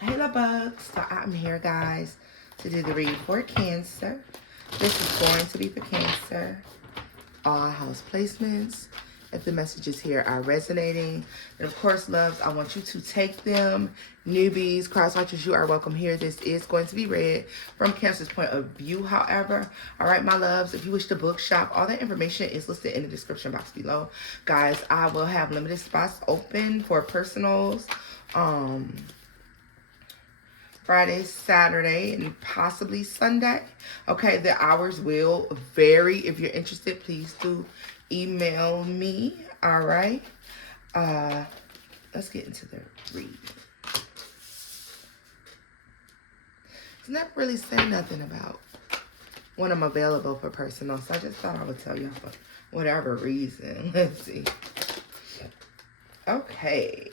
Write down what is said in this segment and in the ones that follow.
Hey, love bugs. So I'm here, guys, to do the read for Cancer. This is going to be for Cancer. All house placements. If the messages here are resonating, and of course, loves, I want you to take them. Newbies, crosswatchers, you are welcome here. This is going to be read from Cancer's point of view, however. All right, my loves, if you wish to book, shop, all that information is listed in the description box below. Guys, I will have limited spots open for personals. Friday, Saturday, and possibly Sunday. Okay, the hours will vary. If you're interested, please do email me. All right. Let's get into the read. It's not really saying nothing about when I'm available for personal, so I just thought I would tell you for whatever reason. Let's see. Okay.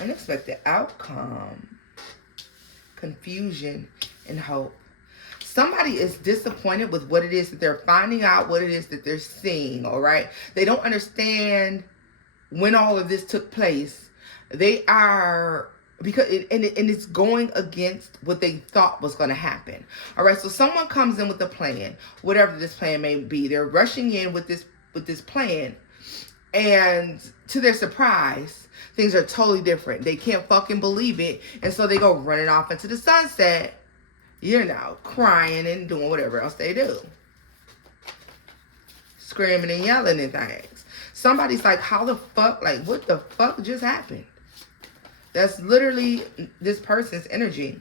Unexpected outcome, confusion, and hope. Somebody is disappointed with what it is that they're finding out, what it is that they're seeing, all right? They don't understand when all of this took place. They are, because it's going against what they thought was going to happen. All right, so someone comes in with a plan, whatever this plan may be. They're rushing in with this plan, and to their surprise, things are totally different. They can't fucking believe it. And so they go running off into the sunset, you know, crying and doing whatever else they do. Screaming and yelling and things. Somebody's like, how the fuck, like, what the fuck just happened? That's literally this person's energy.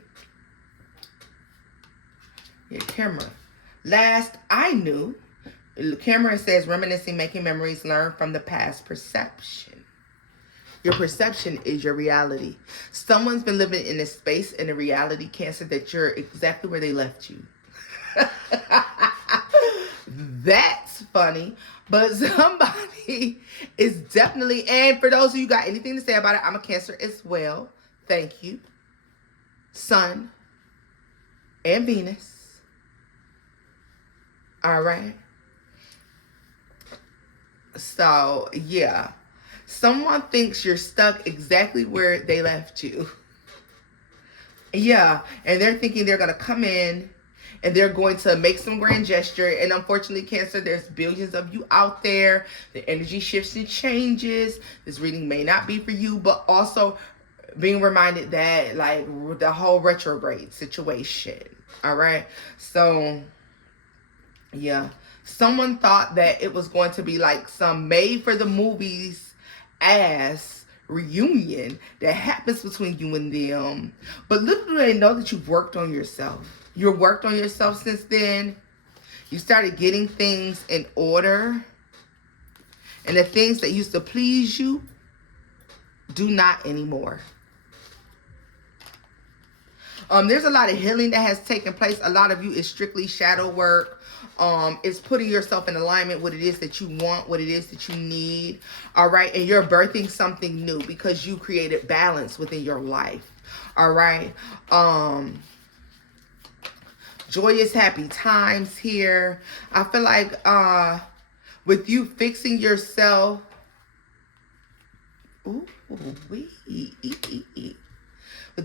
Your camera. Last I knew, Cameron says, reminiscing, making memories, learn from the past. Perception. Your perception is your reality. Someone's been living in a space, in a reality, Cancer, that you're exactly where they left you. That's funny. But somebody is definitely, and for those of you got anything to say about it, I'm a Cancer as well. Thank you. Sun and Venus. All right. So, yeah. Someone thinks you're stuck exactly where they left you. Yeah. And they're thinking they're going to come in and they're going to make some grand gesture. And unfortunately, Cancer, there's billions of you out there. The energy shifts and changes. This reading may not be for you, but also being reminded that, like, the whole retrograde situation. All right. So, yeah. Someone thought that it was going to be like some made for the movies ass reunion that happens between you and them. But little do they know that you've worked on yourself. You've worked on yourself since then. You started getting things in order. And the things that used to please you do not anymore. There's a lot of healing that has taken place. A lot of you is strictly shadow work. It's putting yourself in alignment with what it is that you want, what it is that you need. All right. And you're birthing something new because you created balance within your life. All right. Joyous, happy times here. I feel like with you fixing yourself. Ooh, with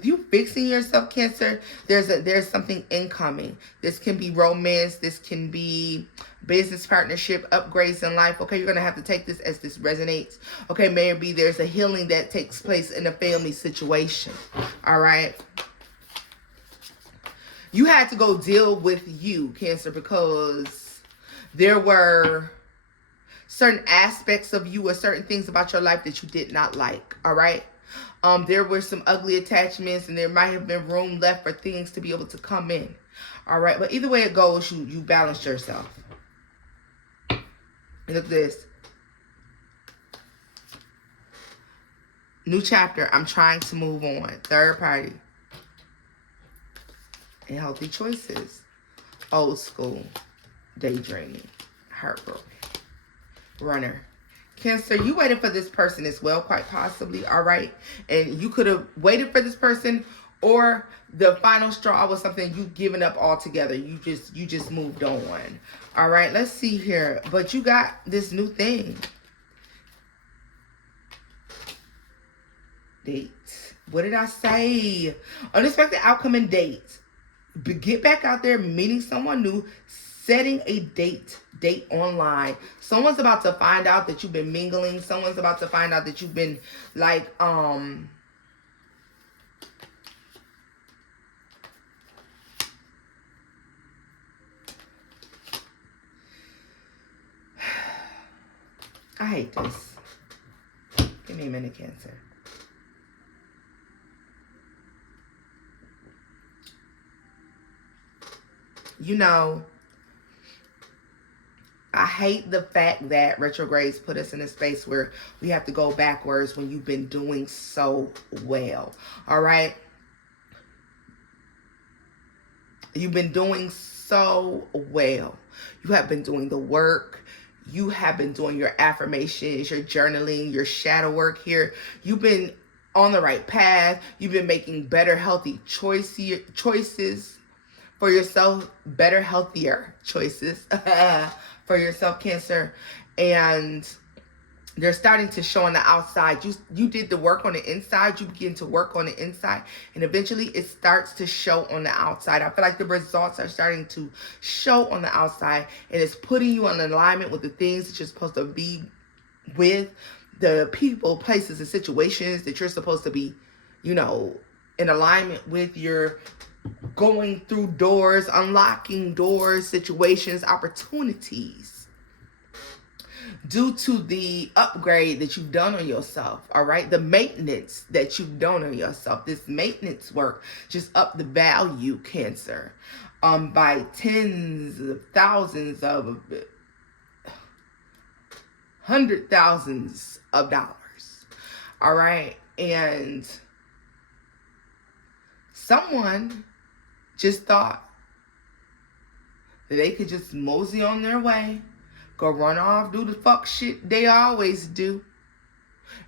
you fixing yourself, Cancer, there's something incoming. This can be romance. This can be business partnership, upgrades in life. Okay, you're going to have to take this as this resonates. Okay, maybe there's a healing that takes place in a family situation. All right. You had to go deal with you, Cancer, because there were certain aspects of you or certain things about your life that you did not like. All right. There were some ugly attachments, and there might have been room left for things to be able to come in. All right. But either way it goes, you balanced yourself. Look at this. New chapter. I'm trying to move on. Third party. And healthy choices. Old school. Daydreaming. Heartbroken. Runner. Cancer, you waited for this person as well, quite possibly, all right? And you could have waited for this person, or the final straw was something you've given up altogether. You just moved on. All right, let's see here. But you got this new thing. Date. What did I say? Unexpected outcome and date. Get back out there, meeting someone new, setting a date online. Someone's about to find out that you've been mingling. Someone's about to find out that you've been like, I hate this. Give me a minute, Cancer. You know, I hate the fact that retrogrades put us in a space where we have to go backwards when you've been doing so well. All right? You've been doing so well. You have been doing the work. You have been doing your affirmations, your journaling, your shadow work here. You've been on the right path. You've been making better, healthy choices for yourself, better, healthier choices for yourself, Cancer. And they're starting to show on the outside. You did the work on the inside. You begin to work on the inside. And eventually it starts to show on the outside. I feel like the results are starting to show on the outside. And it's putting you in alignment with the things that you're supposed to be with. The people, places, and situations that you're supposed to be, you know, in alignment with. Your going through doors, unlocking doors, situations, opportunities due to the upgrade that you've done on yourself. All right, the maintenance that you've done on yourself. This maintenance work just up the value, Cancer, by tens of thousands of hundred thousands of dollars. All right, and someone just thought that they could just mosey on their way, go run off, do the fuck shit they always do.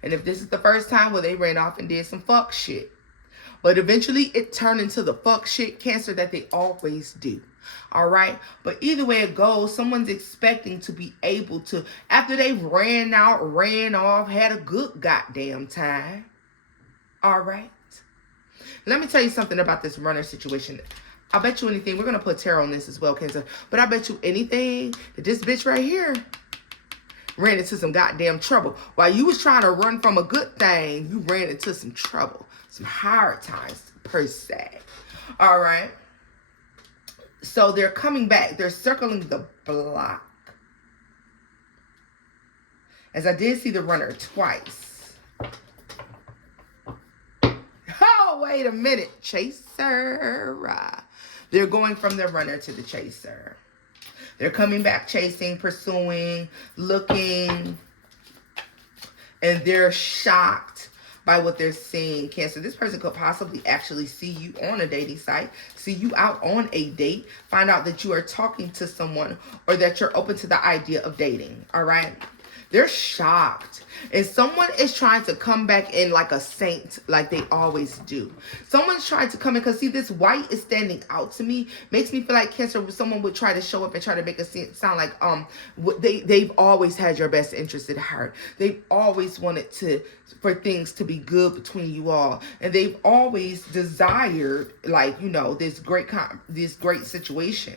And if this is the first time, well, they ran off and did some fuck shit. But eventually it turned into the fuck shit, Cancer, that they always do. All right. But either way it goes, someone's expecting to be able to, after they ran off, had a good goddamn time. All right. Let me tell you something about this runner situation. I bet you anything, we're going to put tarot on this as well, Cancer, but I bet you anything that this bitch right here ran into some goddamn trouble. While you was trying to run from a good thing, you ran into some trouble, some hard times, per se. All right. So they're coming back. They're circling the block. As I did see the runner twice. Oh, wait a minute. Chaser. They're going from the runner to the chaser. They're coming back chasing, pursuing, looking. And they're shocked by what they're seeing, Cancer. This person could possibly actually see you on a dating site, see you out on a date, find out that you are talking to someone or that you're open to the idea of dating, all right? They're shocked. And someone is trying to come back in like a saint, like they always do. Someone's trying to come in, because see, this white is standing out to me. Makes me feel like, Cancer, someone would try to show up and try to make it sound like they've always had your best interest at heart. They've always wanted for things to be good between you all. And they've always desired, like, you know, this great situation.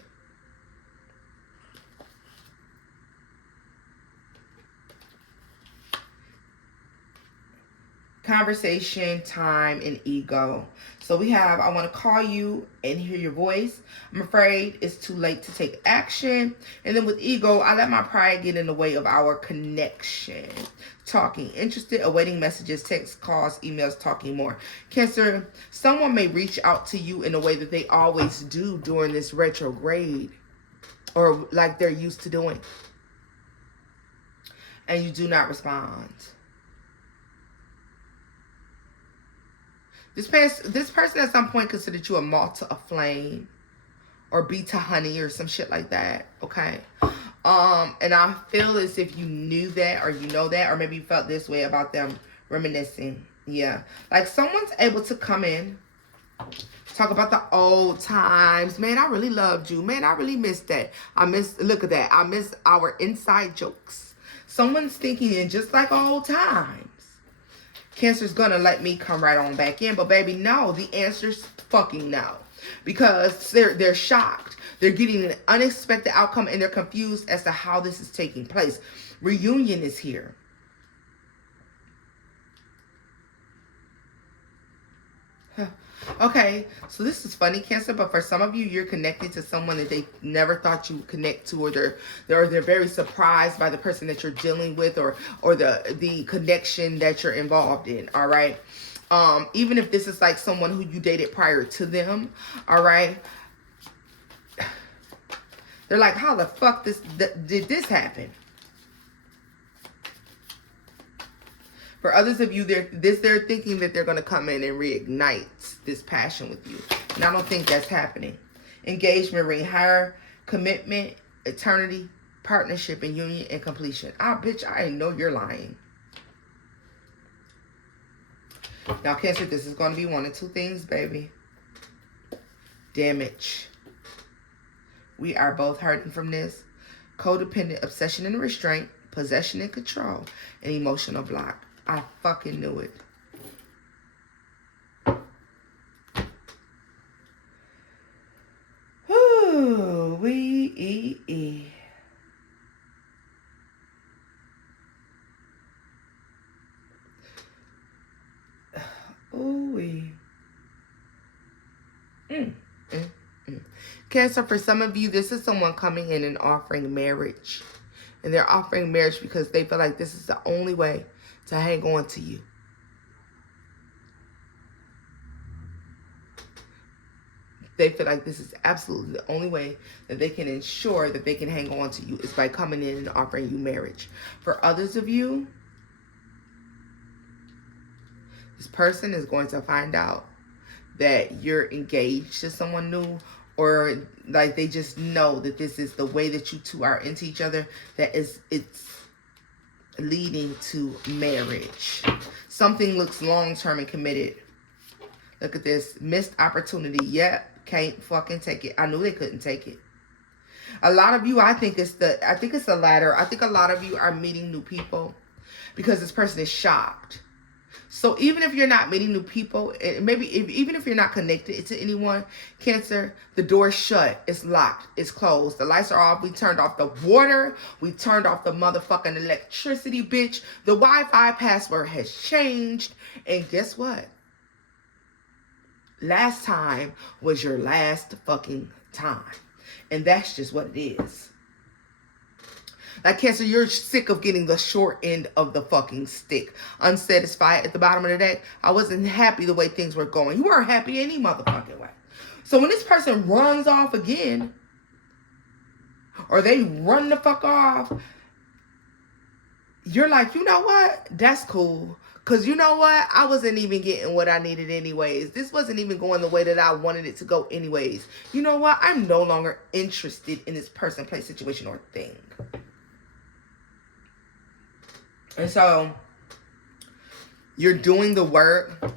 Conversation, time, and ego. So we have, I want to call you and hear your voice. I'm afraid it's too late to take action. And then with ego, I let my pride get in the way of our connection. Talking, interested, awaiting messages, texts, calls, emails, talking more. Cancer, someone may reach out to you in a way that they always do during this retrograde, or like they're used to doing. And you do not respond. This person at some point considered you a malta, a flame, or beta honey, or some shit like that. Okay. And I feel as if you knew that, or you know that, or maybe you felt this way about them, reminiscing. Yeah. Like someone's able to come in, talk about the old times. Man, I really loved you. Man, I really missed that. Look at that. I miss our inside jokes. Someone's thinking in just like old times. Cancer's gonna let me come right on back in. But baby, no. The answer's fucking no. Because they're shocked. They're getting an unexpected outcome and they're confused as to how this is taking place. Reunion is here. Okay, so this is funny, Cancer, but for some of you, you're connected to someone that they never thought you would connect to, or they're very surprised by the person that you're dealing with, or the connection that you're involved in. All right, even if this is like someone who you dated prior to them. All right, they're like, how the fuck did this happen? For others of you, they're thinking that they're going to come in and reignite this passion with you. And I don't think that's happening. Engagement ring, higher commitment, eternity, partnership, and union, and completion. Bitch, I know you're lying. Now, Cancer, this is going to be one of two things, baby. Damage. We are both hurting from this. Codependent, obsession and restraint, possession and control, and emotional block. I fucking knew it. Ooh, wee. Ooh, wee. Cancer, for some of you, this is someone coming in and offering marriage. And they're offering marriage because they feel like this is the only way to hang on to you. They feel like this is absolutely the only way that they can ensure that they can hang on to you is by coming in and offering you marriage. For others of you, this person is going to find out that you're engaged to someone new, or like they just know that this is the way that you two are into each other, that it's leading to marriage. Something looks long-term and committed. Look at this. Missed opportunity. Yep. Can't fucking take it. I knew they couldn't take it. A lot of you, I think it's the latter. I think a lot of you are meeting new people because this person is shocked. So even if you're not meeting new people, and maybe even if you're not connected to anyone, Cancer, the door's shut, it's locked, it's closed, the lights are off, we turned off the water, we turned off the motherfucking electricity, bitch. The Wi-Fi password has changed, and guess what? Last time was your last fucking time. And that's just what it is. Like, Cancer, you're sick of getting the short end of the fucking stick. Unsatisfied at the bottom of the day. I wasn't happy the way things were going. You weren't happy any motherfucking way. So when this person runs off again, or they run the fuck off, you're like, you know what? That's cool. Because you know what? I wasn't even getting what I needed anyways. This wasn't even going the way that I wanted it to go anyways. You know what? I'm no longer interested in this person, place, situation, or thing. And so, you're doing the work.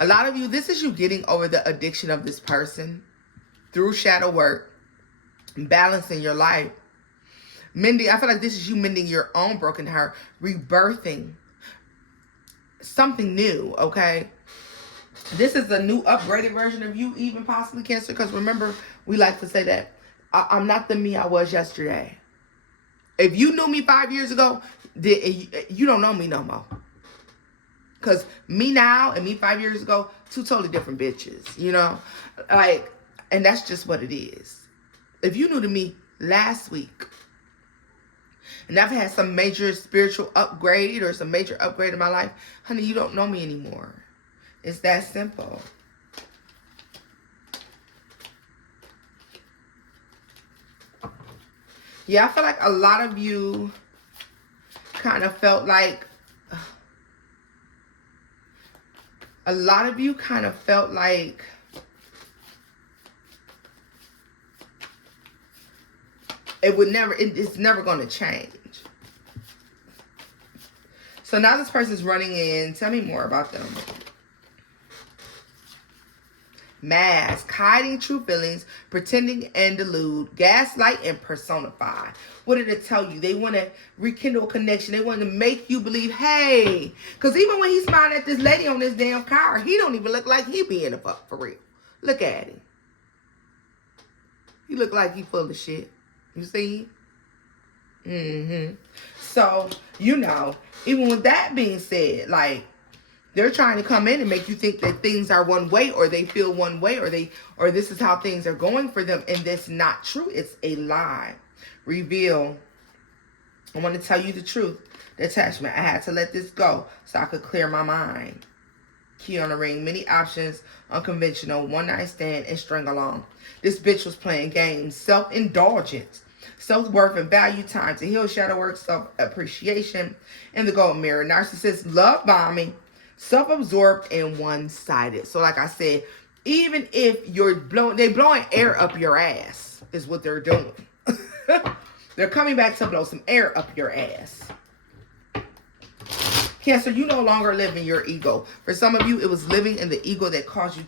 A lot of you, this is you getting over the addiction of this person through shadow work, balancing your life. Mending, I feel like this is you mending your own broken heart, rebirthing something new, okay? This is a new upgraded version of you, even possibly, Cancer, because remember, we like to say that I'm not the me I was yesterday. If you knew me 5 years ago, you don't know me no more. Because me now and me 5 years ago, two totally different bitches, you know? Like, and that's just what it is. If you knew to me last week, and I've had some major spiritual upgrade or some major upgrade in my life, honey, you don't know me anymore. It's that simple. Yeah, I feel like a lot of you kind of felt like, it's never going to change. So now this person's running in. Tell me more about them. Mask, hiding true feelings, pretending and delude, gaslight and personify. What did it tell you? They want to rekindle a connection. They want to make you believe, hey, because even when he's smiling at this lady on this damn car, he don't even look like he being a fuck for real. Look at him. He look like he full of shit. You see? So, you know, even with that being said, like, they're trying to come in and make you think that things are one way, or they feel one way, or this is how things are going for them, and that's not true. It's a lie. Reveal. I want to tell you the truth. The attachment. I had to let this go so I could clear my mind. Key on the ring. Many options. Unconventional. One night stand and string along. This bitch was playing games. Self-indulgence. Self-worth and value time to heal shadow work. Self-appreciation. And the gold mirror. Narcissist. Love bombing. Self-absorbed and one-sided. So like I said, even if you're blowing air up your ass is what they're doing. They're coming back to blow some air up your ass. Cancer, you no longer live in your ego. For some of you, it was living in the ego that caused you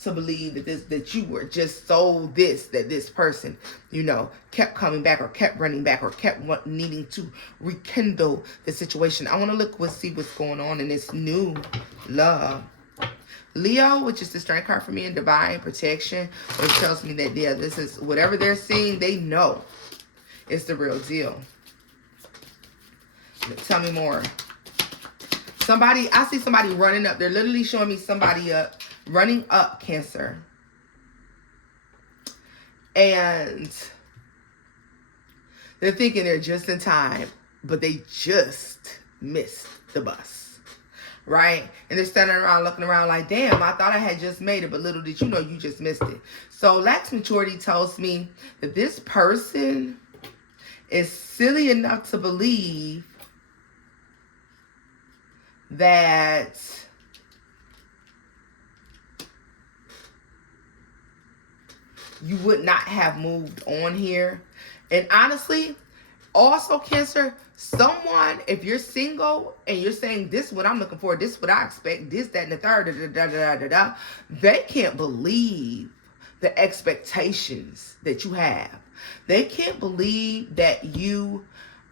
to believe that you were just so that this person, you know, kept coming back or kept running back or kept needing to rekindle the situation. I want to see what's going on in this new love. Leo, which is the strength card for me, in divine protection, which tells me that, yeah, this is whatever they're seeing, they know it's the real deal. Tell me more. I see somebody running up. They're literally showing me somebody running up, Cancer. And they're thinking they're just in time, but they just missed the bus. Right? And they're standing around looking around like, damn, I thought I had just made it, but little did you know you just missed it. So lax maturity tells me that this person is silly enough to believe that you would not have moved on here. And honestly, also, Cancer, someone, if you're single and you're saying this is what I'm looking for, this is what I expect, this, that, and the third, they can't believe the expectations that you have. They can't believe that you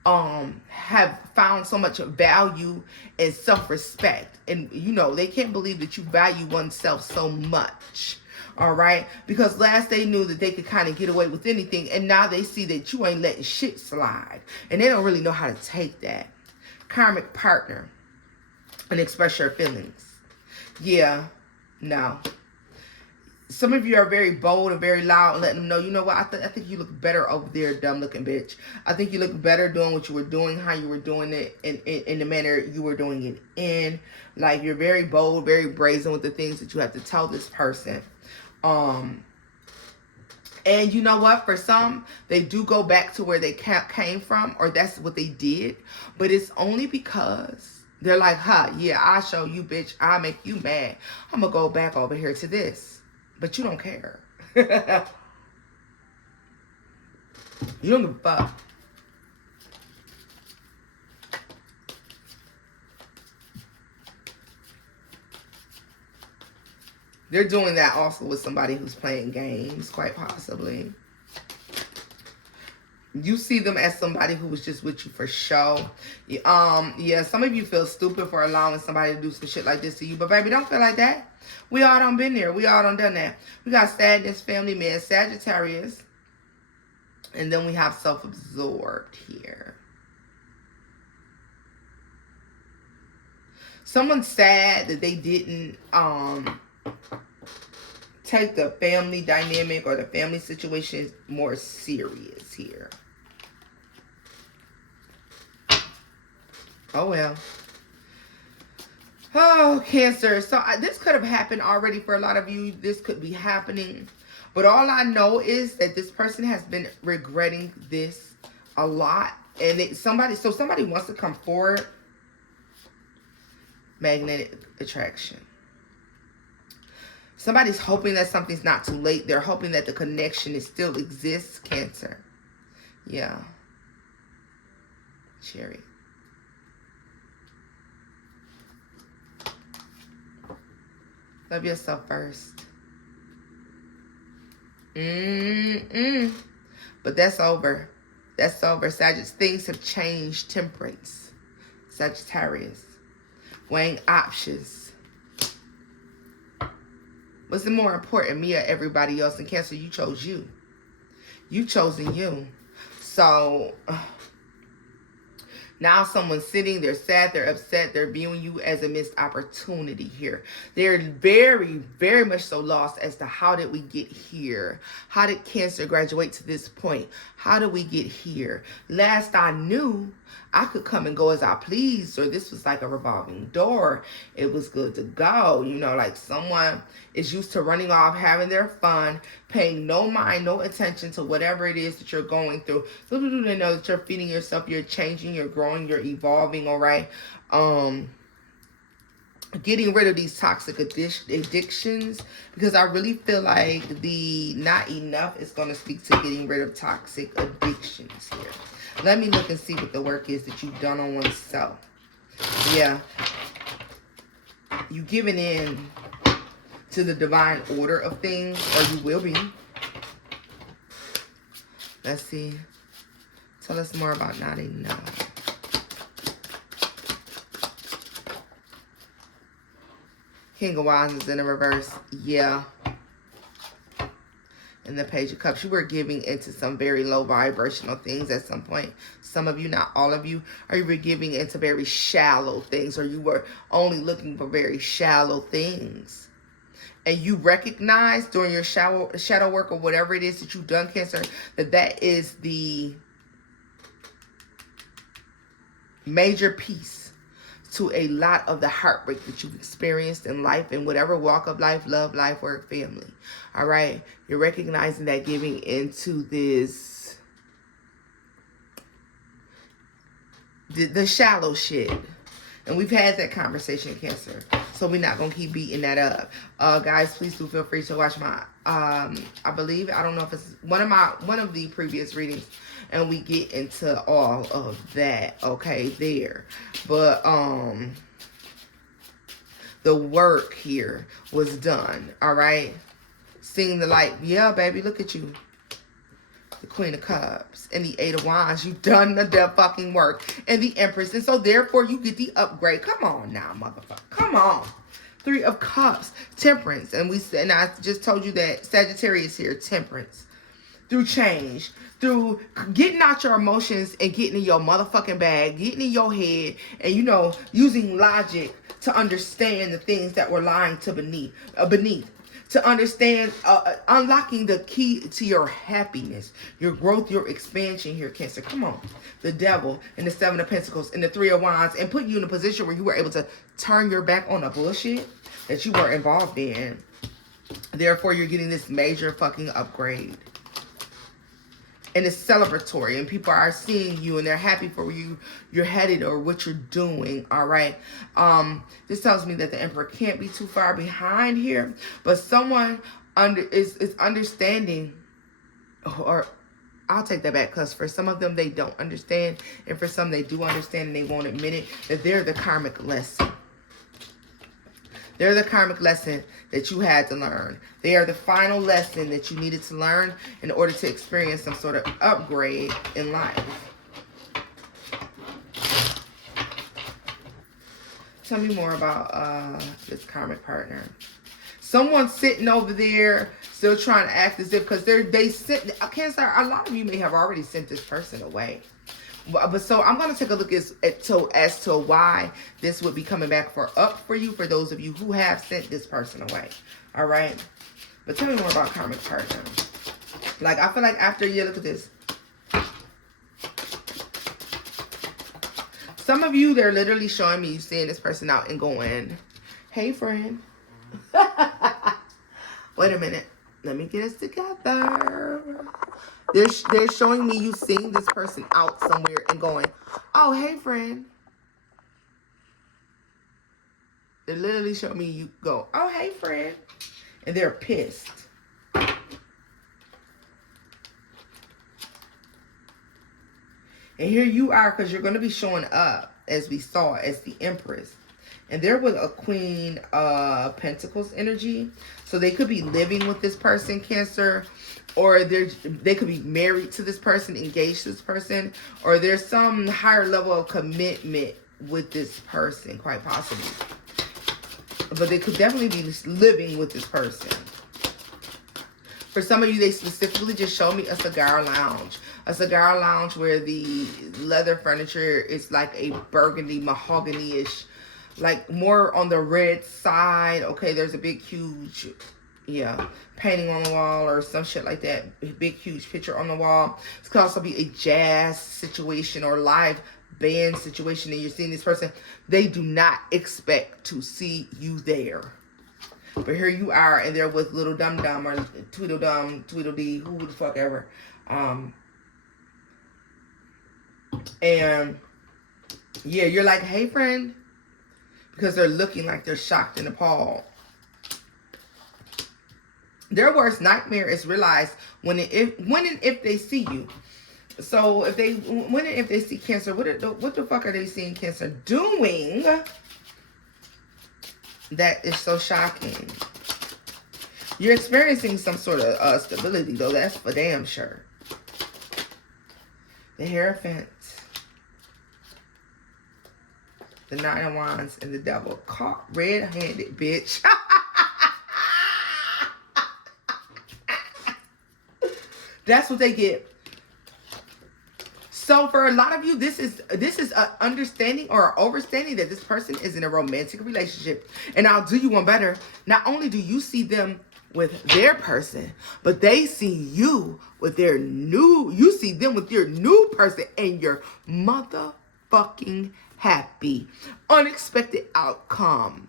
have found so much value and self-respect, and you know they can't believe that you value oneself so much. All right, because last they knew that they could kind of get away with anything, and now they see that you ain't letting shit slide, and they don't really know how to take that. Karmic partner and express your feelings. Yeah, no. Some of you are very bold and very loud and letting them know, you know what, I think you look better over there, dumb looking bitch. I think you look better doing what you were doing, how you were doing it, in the manner you were doing it in. Like, you're very bold, very brazen with the things that you have to tell this person. And you know what, for some, they do go back to where they came from, or that's what they did. But it's only because they're like, yeah, I'll show you, bitch. I'll make you mad. I'm going to go back over here to this. But you don't care. You don't give a fuck. They're doing that also with somebody who's playing games, quite possibly. You see them as somebody who was just with you for show. Yeah, some of you feel stupid for allowing somebody to do some shit like this to you. But baby, don't feel like that. We all done been there. We all done that. We got sadness, family man, Sagittarius. And then we have self-absorbed here. Someone's sad that they didn't take the family dynamic or the family situation more serious here. Oh, well. Oh, Cancer. So this could have happened already for a lot of you. This could be happening. But all I know is that this person has been regretting this a lot. And somebody wants to come forward. Magnetic attraction. Somebody's hoping that something's not too late. They're hoping that the connection still exists, Cancer. Yeah. Cherry. Love yourself first. But that's over. That's over. Sagittarius, things have changed. Temperance. Sagittarius. Weighing options. What's the more important, me or everybody else? In Cancer, you chose you. You chosen you. So now someone's sitting, they're sad, they're upset, they're viewing you as a missed opportunity here. They're very, very much so lost as to how did we get here? How did Cancer graduate to this point? How did we get here? Last I knew, I could come and go as I pleased, or this was like a revolving door. It was good to go. You know, like someone is used to running off, having their fun, paying no mind, no attention to whatever it is that you're going through. Little do they know that you're feeding yourself, you're changing, you're growing, you're evolving, all right? Getting rid of these toxic addictions, because I really feel like the not enough is going to speak to getting rid of toxic addictions here. Let me look and see what the work is that you've done on oneself. Yeah. You giving in to the divine order of things, or you will be. Let's see. Tell us more about not enough. King of Wands is in the reverse. Yeah. And the Page of Cups. You were giving into some very low vibrational things at some point. Some of you, not all of you, or you were giving into very shallow things, or you were only looking for very shallow things. And you recognize during your shadow work or whatever it is that you've done, Cancer, that is the major piece to a lot of the heartbreak that you've experienced in life, in whatever walk of life, love, life, work, family. All right? You're recognizing that giving into this, the shallow shit. And we've had that conversation, Cancer. So we're not going to keep beating that up. Guys, please do feel free to watch my, I believe, I don't know if it's one of the previous readings. And we get into all of that, okay, there. But the work here was done, all right? Seeing the light. Yeah, baby, look at you. The Queen of Cups and the Eight of Wands. You've done the fucking work. And the Empress. And so, therefore, you get the upgrade. Come on now, motherfucker. Come on. Three of Cups. Temperance. And I just told you that Sagittarius here. Temperance. Through change, through getting out your emotions and getting in your motherfucking bag, getting in your head, and, you know, using logic to understand the things that were lying to beneath, to understand, unlocking the key to your happiness, your growth, your expansion here, Cancer. Come on. The Devil and the Seven of Pentacles and the Three of Wands, and put you in a position where you were able to turn your back on the bullshit that you were involved in. Therefore, you're getting this major fucking upgrade. And it's celebratory, and people are seeing you, and they're happy for you. You're headed, or what you're doing. All right. This tells me that the Emperor can't be too far behind here, but someone is understanding, or I'll take that back, because for some of them they don't understand, and for some they do understand, and they won't admit it, that they're the karmic lesson. They're the karmic lesson that you had to learn. They are the final lesson that you needed to learn in order to experience some sort of upgrade in life. Tell me more about this karmic partner. Someone's sitting over there still trying to act as if, because they sent, Cancer, a lot of you may have already sent this person away. But so I'm going to take a look as to why this would be coming back up for you, for those of you who have sent this person away. All right. But tell me more about karmic partner. Like, I feel like after you look at this, some of you, they're literally showing me you seeing this person out and going, hey, friend. Wait a minute. Let me get us together. They're showing me you seeing this person out somewhere and going, oh, hey, friend. They literally show me you go, oh, hey, friend. And they're pissed. And here you are, because you're going to be showing up, as we saw, as the Empress. And they're with a Queen Pentacles energy. So they could be living with this person, Cancer, or they could be married to this person, engaged to this person, or there's some higher level of commitment with this person, quite possibly. But they could definitely be living with this person. For some of you, they specifically just showed me a cigar lounge. A cigar lounge where the leather furniture is like a burgundy, mahogany-ish, like more on the red side. Okay, there's a big, huge, painting on the wall or some shit like that. A big, huge picture on the wall. This could also be a jazz situation or live band situation, and you're seeing this person. They do not expect to see you there. But here you are, and they're with Little Dum Dum or Tweedledum, Tweedledee, who the fuck ever. And yeah, you're like, hey friend, because they're looking like they're shocked and appalled. Their worst nightmare is realized when and if they see you. So if they see Cancer, what the fuck are they seeing Cancer doing that is so shocking? You're experiencing some sort of stability, though. That's for damn sure. The Hierophant, the Nine of Wands, and the Devil. Caught red-handed, bitch. That's what they get. So for a lot of you, this is an understanding or an overstanding that this person is in a romantic relationship. And I'll do you one better. Not only do you see them with their person, but they see you with their you see them with your new person, and you're motherfucking happy. Unexpected outcome.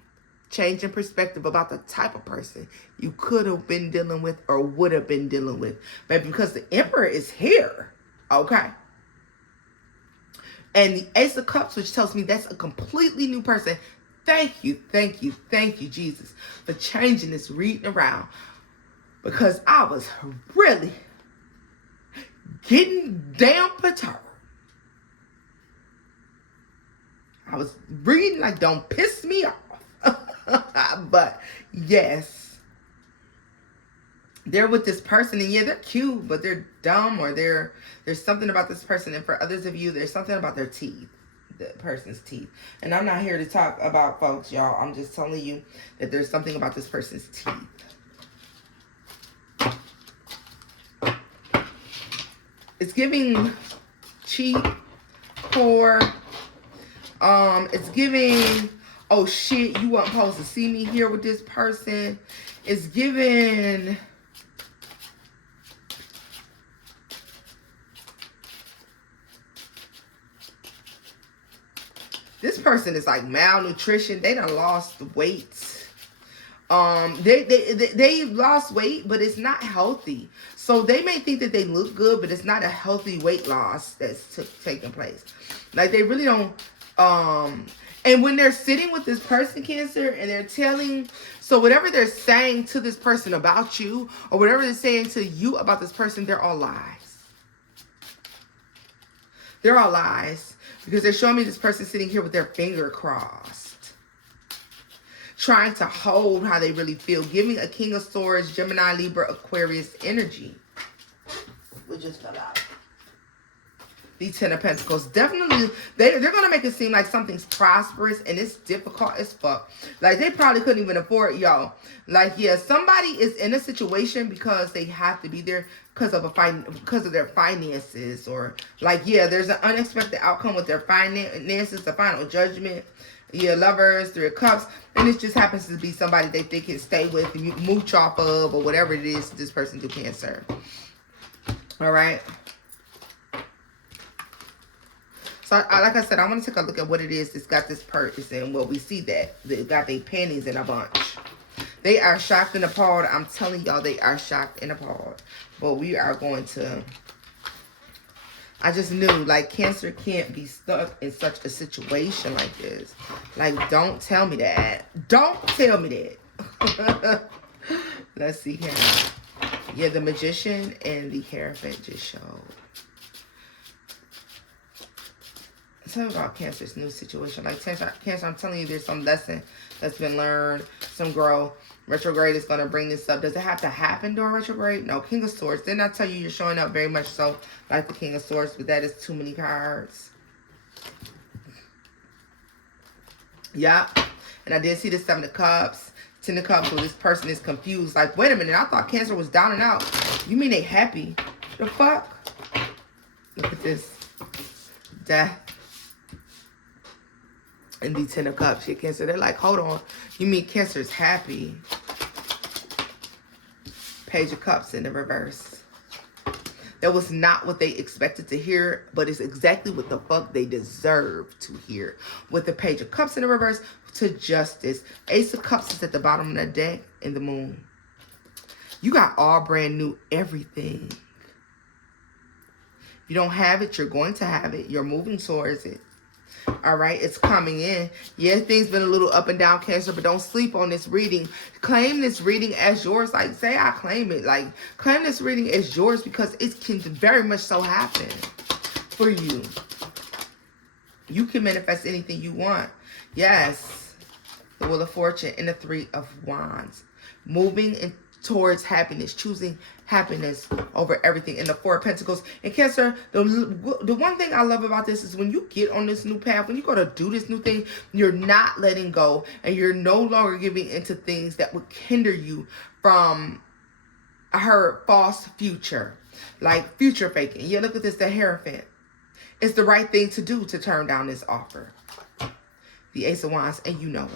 Change in perspective about the type of person you could have been dealing with or would have been dealing with. But because the Emperor is here, okay? And the Ace of Cups, which tells me that's a completely new person. Thank you, Jesus, for changing this reading around. Because I was really getting damn perturbed. I was reading like, don't piss me off. But yes, they're with this person, and yeah, they're cute, but they're dumb, or there's something about this person. And for others of you, there's something about their teeth, the person's teeth. And I'm not here to talk about folks, y'all. I'm just telling you that there's something about this person's teeth. It's giving cheap, poor. It's giving, oh shit, you weren't supposed to see me here with this person. It's giving, this person is like malnutrition. They done lost weight. They lost weight, but it's not healthy. So they may think that they look good, but it's not a healthy weight loss that's taking place. Like they really don't. And when they're sitting with this person, Cancer, and they're telling, so whatever they're saying to this person about you, or whatever they're saying to you about this person, they're all lies. They're all lies. Because they're showing me this person sitting here with their finger crossed, trying to hold how they really feel, giving a King of Swords, Gemini, Libra, Aquarius energy. We just fell out. The Ten of Pentacles. Definitely, they're going to make it seem like something's prosperous, and it's difficult as fuck. Like, they probably couldn't even afford it, y'all. Like, yeah, somebody is in a situation because they have to be there because of their finances, or like, yeah, there's an unexpected outcome with their finances, the final judgment. Yeah, Lovers, Three of Cups, and it just happens to be somebody they think can stay with, mooch off of, or whatever it is this person do, Cancer. All right. So, like I said, I want to take a look at what it is that's got this person. Well, we see that they got their panties in a bunch. They are shocked and appalled. I'm telling y'all, they are shocked and appalled. But we are going to... I just knew, like, Cancer can't be stuck in such a situation like this. Like, don't tell me that. Don't tell me that. Let's see here. Yeah, the Magician and the Hierophant just showed. tell me about Cancer's new situation. Like Cancer, I'm telling you, there's some lesson that's been learned, some growth. Retrograde is going to bring this up. Does it have to happen during retrograde? No. King of Swords. Didn't I tell you you're showing up very much so like the King of Swords, but that is too many cards. Yeah. And I did see the 7 of Cups. 10 of Cups, so this person is confused. Like, wait a minute, I thought Cancer was down and out. You mean they happy? The fuck? Look at this. Death. And the 10 of Cups. Shit, Cancer. They're like, hold on. You mean Cancer is happy? Page of Cups in the reverse. That was not what they expected to hear, but it's exactly what the fuck they deserve to hear. With the Page of Cups in the reverse, to Justice. Ace of Cups is at the bottom of the deck in the moon. You got all brand new everything. If you don't have it, you're going to have it. You're moving towards it. All right, it's coming in. Yeah, things been a little up and down, Cancer, but don't sleep on this reading. Claim this reading as yours. Like, say I claim it. Like, claim this reading as yours because it can very much so happen for you. You can manifest anything you want. Yes. The Wheel of Fortune and the 3 of Wands. Moving towards happiness. Choosing happiness over everything. And the 4 of Pentacles. And Cancer, the one thing I love about this is when you get on this new path, when you go to do this new thing, you're not letting go. And you're no longer giving into things that would hinder you from her false future. Like future faking. Yeah, look at this, the Hierophant. It's the right thing to do to turn down this offer. The Ace of Wands, and you know it.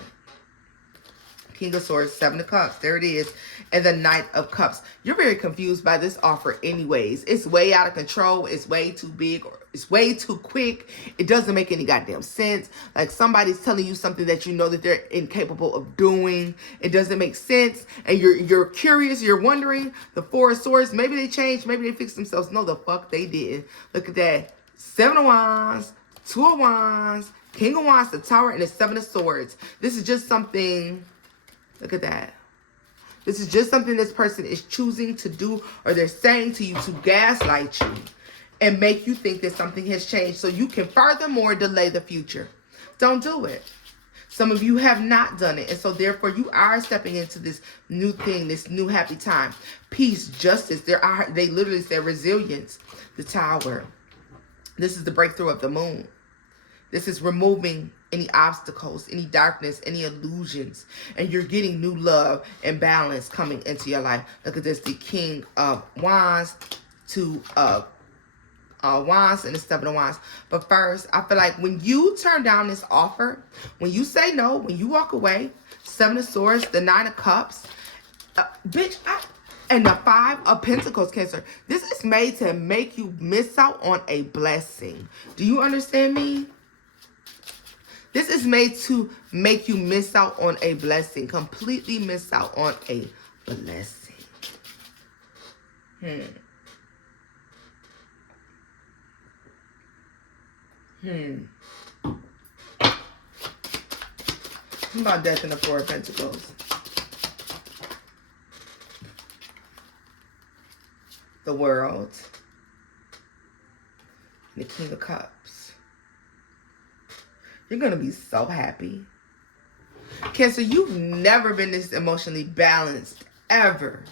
King of Swords, 7 of Cups. There it is. And the Knight of Cups. You're very confused by this offer anyways. It's way out of control. It's way too big. Or it's way too quick. It doesn't make any goddamn sense. Like somebody's telling you something that you know that they're incapable of doing. It doesn't make sense. And you're curious. You're wondering. The 4 of Swords. Maybe they changed. Maybe they fixed themselves. No, the fuck they didn't. Look at that. 7 of Wands. 2 of Wands. King of Wands. The Tower. And the 7 of Swords. This is just something... Look at that. This is just something this person is choosing to do, or they're saying to you to gaslight you and make you think that something has changed so you can furthermore delay the future. Don't do it. Some of you have not done it, and so therefore you are stepping into this new thing, this new happy time. Peace, justice. They literally say resilience. The Tower. This is the breakthrough of the moon. This is removing any obstacles, any darkness, any illusions. And you're getting new love and balance coming into your life. Look at this, the King of Wands, 2 of Wands, and the 7 of Wands. But first, I feel like when you turn down this offer, when you say no, when you walk away, 7 of Swords, the 9 of Cups, and the 5 of Pentacles, Cancer. This is made to make you miss out on a blessing. Do you understand me? This is made to make you miss out on a blessing. Completely miss out on a blessing. What about Death and the 4 of Pentacles? The World. And the King of Cups. You're going to be so happy. Cancer, you've never been this emotionally balanced, ever.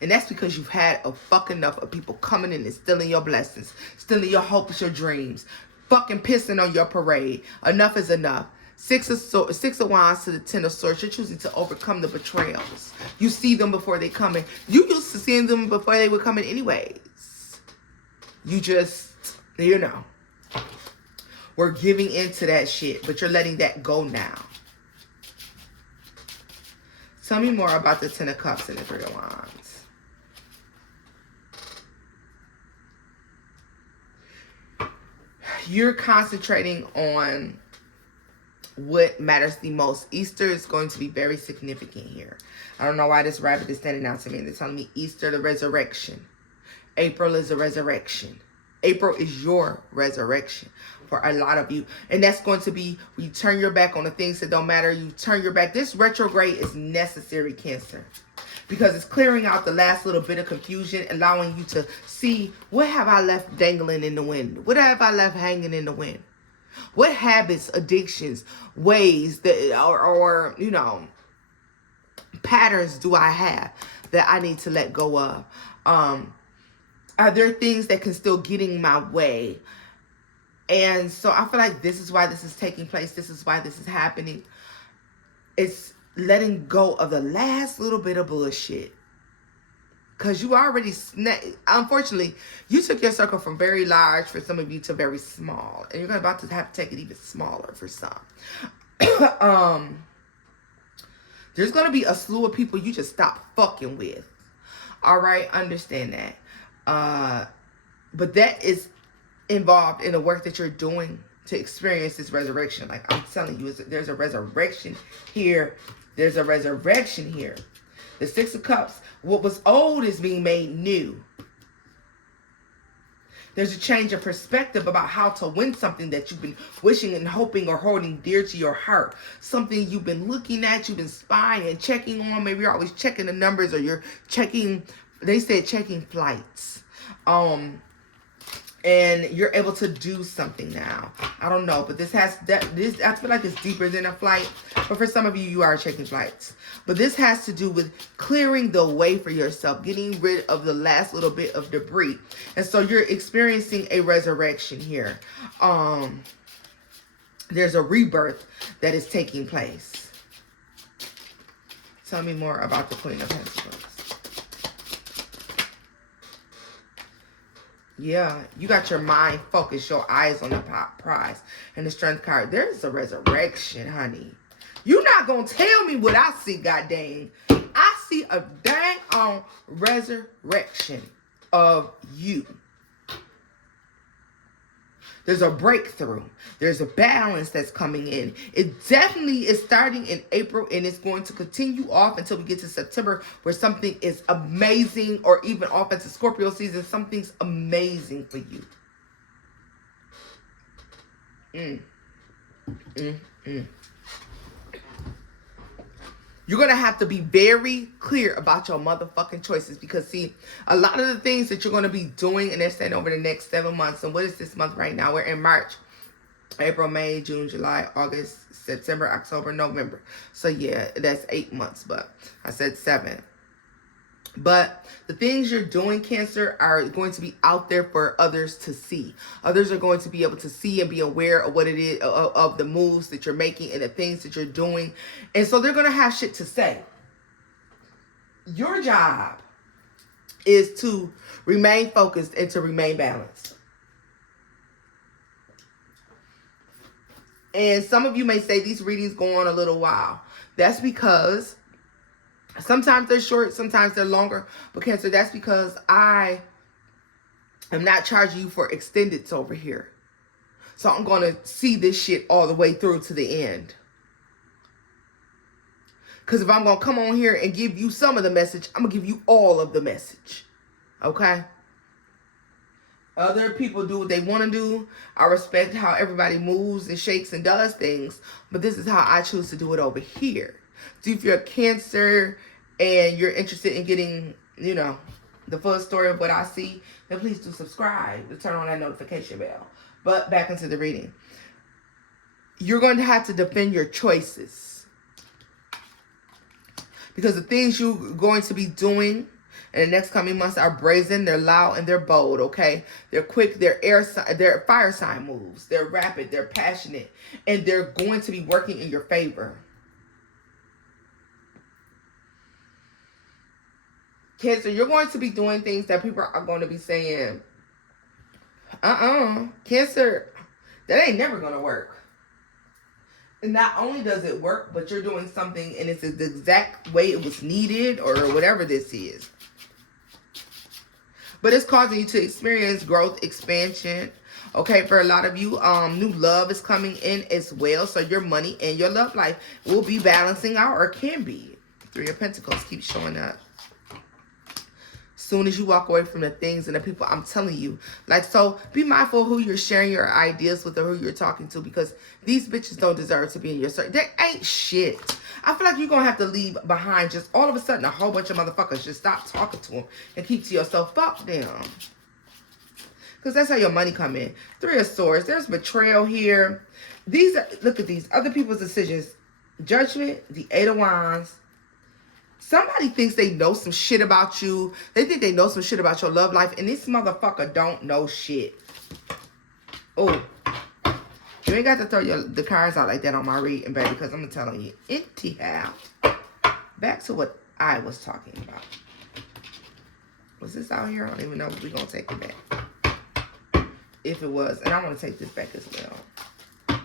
And that's because you've had a fuck enough of people coming in and stealing your blessings, stealing your hopes, your dreams, fucking pissing on your parade. Enough is enough. 6 of Wands to the 10 of Swords. You're choosing to overcome the betrayals. You see them before they come in. You used to seeing them before they were coming anyways. You just... You know, we're giving into that shit, but you're letting that go now. Tell me more about the 10 of Cups and the 3 of Wands. You're concentrating on what matters the most. Easter is going to be very significant here. I don't know why this rabbit is standing out to me. They're telling me Easter, the resurrection. April is a resurrection. April is your resurrection for a lot of you. And that's going to be, you turn your back on the things that don't matter. You turn your back. This retrograde is necessary, Cancer. because it's clearing out the last little bit of confusion, allowing you to see, what have I left dangling in the wind? What have I left hanging in the wind? What habits, addictions, ways that, or you know, patterns do I have that I need to let go of? Are there things that can still get in my way? And so I feel like this is why this is taking place. This is why this is happening. It's letting go of the last little bit of bullshit. Because you already, unfortunately, you took your circle from very large for some of you to very small. And you're about to have to take it even smaller for some. There's going to be a slew of people you just stop fucking with. All right? Understand that. But that is involved in the work that you're doing to experience this resurrection. Like I'm telling you, there's a resurrection here. There's a resurrection here. The Six of Cups, what was old is being made new. There's a change of perspective about how to win something that you've been wishing and hoping or holding dear to your heart. Something you've been looking at, you've been spying and checking on. Maybe you're always checking the numbers, or you're checking, they said checking flights. And you're able to do something now. I don't know, but this I feel like it's deeper than a flight. But for some of you, you are checking flights. But this has to do with clearing the way for yourself, getting rid of the last little bit of debris. And so you're experiencing a resurrection here. There's a rebirth that is taking place. Tell me more about the Queen of Pentacles. Yeah, you got your mind focused, your eyes on the prize. And the Strength card, there's a resurrection, honey. You're not going to tell me what I see, goddamn. I see a dang on resurrection of you. There's a breakthrough. There's a balance that's coming in. It definitely is starting in April, and it's going to continue off until we get to September, where something is amazing, or even off into Scorpio season, something's amazing for you. You're going to have to be very clear about your motherfucking choices, because, see, a lot of the things that you're going to be doing, and they're saying over the next 7 months, and what is this month right now? We're in March, April, May, June, July, August, September, October, November. So, yeah, that's 8 months, but I said 7. But the things you're doing, Cancer, are going to be out there for others to see. Others are going to be able to see and be aware of what it is, of the moves that you're making and the things that you're doing. And so they're going to have shit to say. Your job is to remain focused and to remain balanced. And some of you may say these readings go on a little while. That's because sometimes they're short, sometimes they're longer. But Cancer, that's because I am not charging you for extendeds over here. So I'm going to see this shit all the way through to the end. Because if I'm going to come on here and give you some of the message, I'm going to give you all of the message. Okay? Other people do what they want to do. I respect how everybody moves and shakes and does things. But this is how I choose to do it over here. So if you're a Cancer and you're interested in getting, you know, the full story of what I see, then please do subscribe to turn on that notification bell. But back into the reading. You're going to have to defend your choices, because the things you're going to be doing in the next coming months are brazen, they're loud, and they're bold, okay? They're quick, they're fire sign moves. They're rapid, they're passionate, and they're going to be working in your favor. Cancer, you're going to be doing things that people are going to be saying, Cancer, that ain't never going to work. And not only does it work, but you're doing something and it's the exact way it was needed, or whatever this is. But it's causing you to experience growth, expansion. Okay, for a lot of you, new love is coming in as well. So your money and your love life will be balancing out, or can be. Three of Pentacles keeps showing up. Soon as you walk away from the things and the people, I'm telling you, like, so be mindful who you're sharing your ideas with or who you're talking to, because these bitches don't deserve to be in your circle. They ain't shit. I feel like you're going to have to leave behind just all of a sudden a whole bunch of motherfuckers. Just stop talking to them and keep to yourself. Fuck them. Because that's how your money come in. 3 of Swords. There's betrayal here. These are, look at these. Other people's decisions. Judgment. The 8 of Wands. Somebody thinks they know some shit about you. They think they know some shit about your love life. And this motherfucker don't know shit. Oh. You ain't got to throw the cards out like that on my reading, baby. Because I'm telling you. Anyhow. Back to what I was talking about. Was this out here? I don't even know if we're going to take it back. If it was, and I want to take this back as well.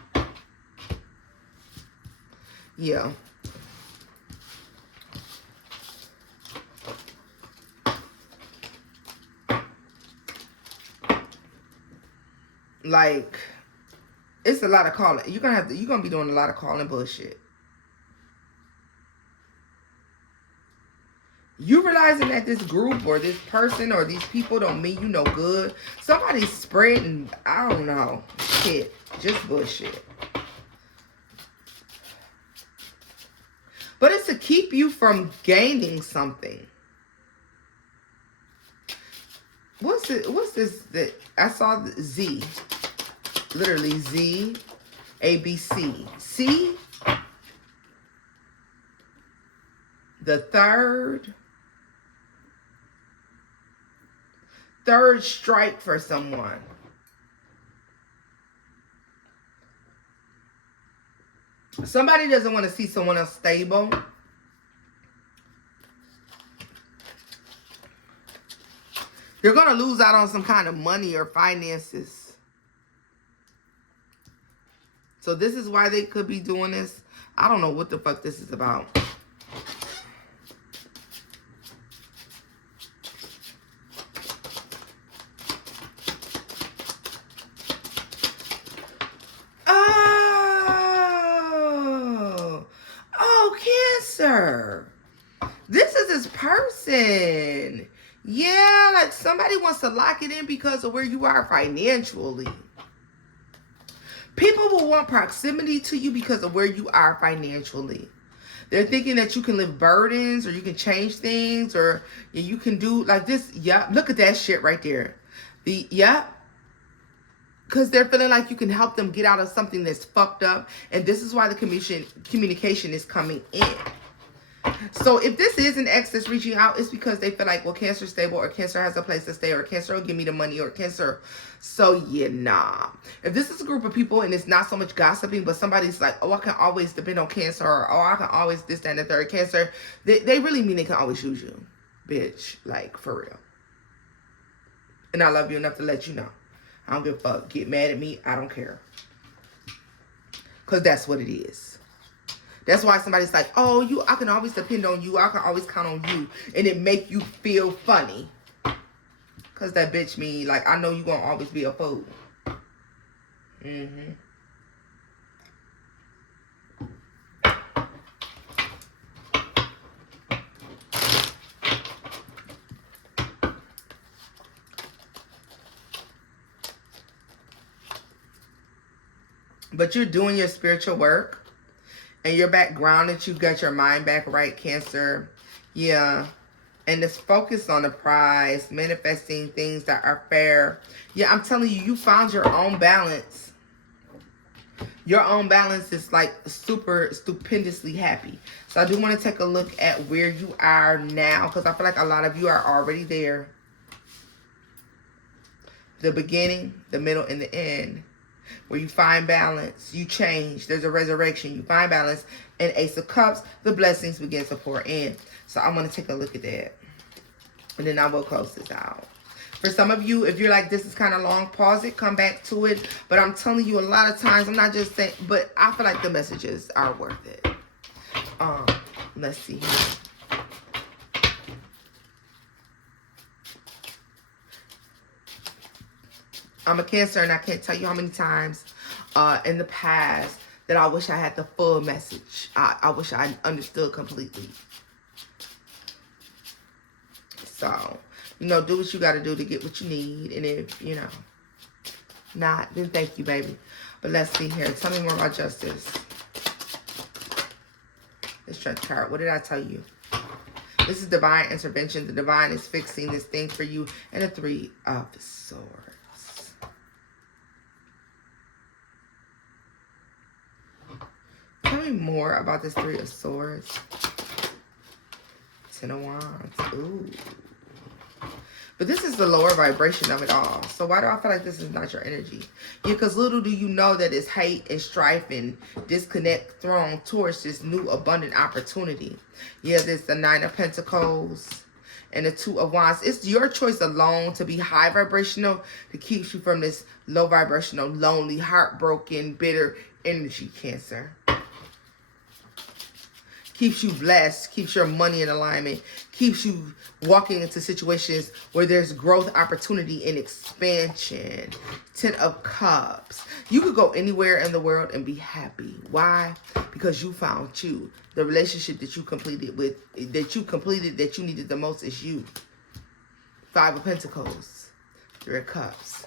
Yeah. Like, it's a lot of calling. You're gonna be doing a lot of calling bullshit. You realizing that this group or this person or these people don't mean you no good. Somebody's spreading, I don't know, shit. Just bullshit. But it's to keep you from gaining something. What's this that I saw the Z. Literally Z, A, B, C. C, the third strike for someone. Somebody doesn't want to see someone else stable. You're going to lose out on some kind of money or finances. So this is why they could be doing this. I don't know what the fuck this is about. Cancer. This is this person. Yeah, like somebody wants to lock it in because of where you are financially. People will want proximity to you because of where you are financially. They're thinking that you can lift burdens or you can change things or you can do like this. Yeah, look at that shit right there. Because they're feeling like you can help them get out of something that's fucked up. And this is why the communication is coming in. So if this is an ex that's reaching out, it's because they feel like, well, Cancer's stable or Cancer has a place to stay or Cancer will give me the money or Cancer. So yeah, nah. If this is a group of people and it's not so much gossiping, but somebody's like, oh, I can always depend on Cancer or oh, I can always this, that, and the third. Cancer, they really mean they can always use you. Bitch, like for real. And I love you enough to let you know. I don't give a fuck. Get mad at me. I don't care. Because that's what it is. That's why somebody's like, oh, I can always depend on you. I can always count on you. And it make you feel funny. Because that bitch mean, like, I know you going to always be a fool. Mm-hmm. But you're doing your spiritual work. And you're back grounded. You got your mind back right, Cancer. Yeah. And it's focused on the prize. Manifesting things that are fair. Yeah, I'm telling you, you found your own balance. Your own balance is like super stupendously happy. So I do want to take a look at where you are now. Because I feel like a lot of you are already there. The beginning, the middle, and the end. Where you find balance, you change, there's a resurrection, you find balance, and Ace of Cups, the blessings begin to pour in. So I'm going to take a look at that. And then I will close this out. For some of you, if you're like, this is kind of long, pause it, come back to it. But I'm telling you a lot of times, I'm not just saying, but I feel like the messages are worth it. Let's see here. I'm a Cancer, and I can't tell you how many times in the past that I wish I had the full message. I wish I understood completely. So, do what you got to do to get what you need. And if, not, then thank you, baby. But let's see here. Tell me more about justice. Let's try chart. What did I tell you? This is divine intervention. The divine is fixing this thing for you. And the 3 of Swords. Tell me more about this 3 of Swords. 10 of Wands. Ooh. But this is the lower vibration of it all. So why do I feel like this is not your energy? Yeah, because little do you know that it's hate and strife and disconnect thrown towards this new abundant opportunity. Yeah, there's the 9 of Pentacles and the 2 of Wands. It's your choice alone to be high vibrational that keeps you from this low vibrational, lonely, heartbroken, bitter energy, Cancer. Keeps you blessed, keeps your money in alignment, keeps you walking into situations where there's growth, opportunity, and expansion. 10 of Cups. You could go anywhere in the world and be happy. Why? Because you found you. The relationship that you completed that you needed the most is you. 5 of Pentacles. 3 of Cups.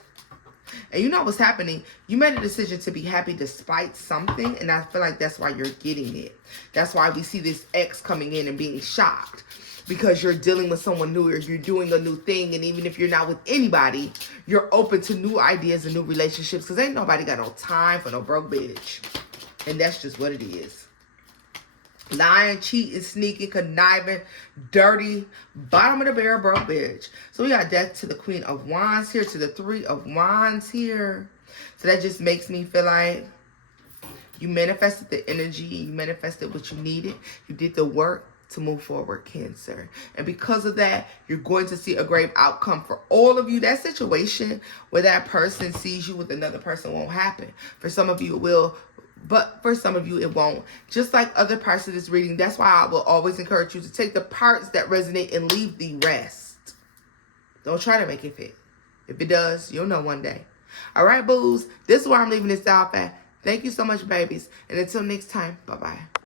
And you know what's happening? You made a decision to be happy despite something. And I feel like that's why you're getting it. That's why we see this ex coming in and being shocked. Because you're dealing with someone new or you're doing a new thing. And even if you're not with anybody, you're open to new ideas and new relationships. Because ain't nobody got no time for no broke bitch. And that's just what it is. Lying, cheating, sneaking, conniving, dirty, bottom of the barrel broke bitch. So we got Death to the Queen of Wands here, to the 3 of Wands here. So that just makes me feel like you manifested the energy, you manifested what you needed, you did the work to move forward, Cancer. And because of that, you're going to see a great outcome for all of you. That situation where that person sees you with another person won't happen. For some of you, it will. But for some of you, it won't. Just like other parts of this reading, that's why I will always encourage you to take the parts that resonate and leave the rest. Don't try to make it fit. If it does, you'll know one day. All right, boos. This is where I'm leaving this off at. Thank you so much, babies. And until next time, bye-bye.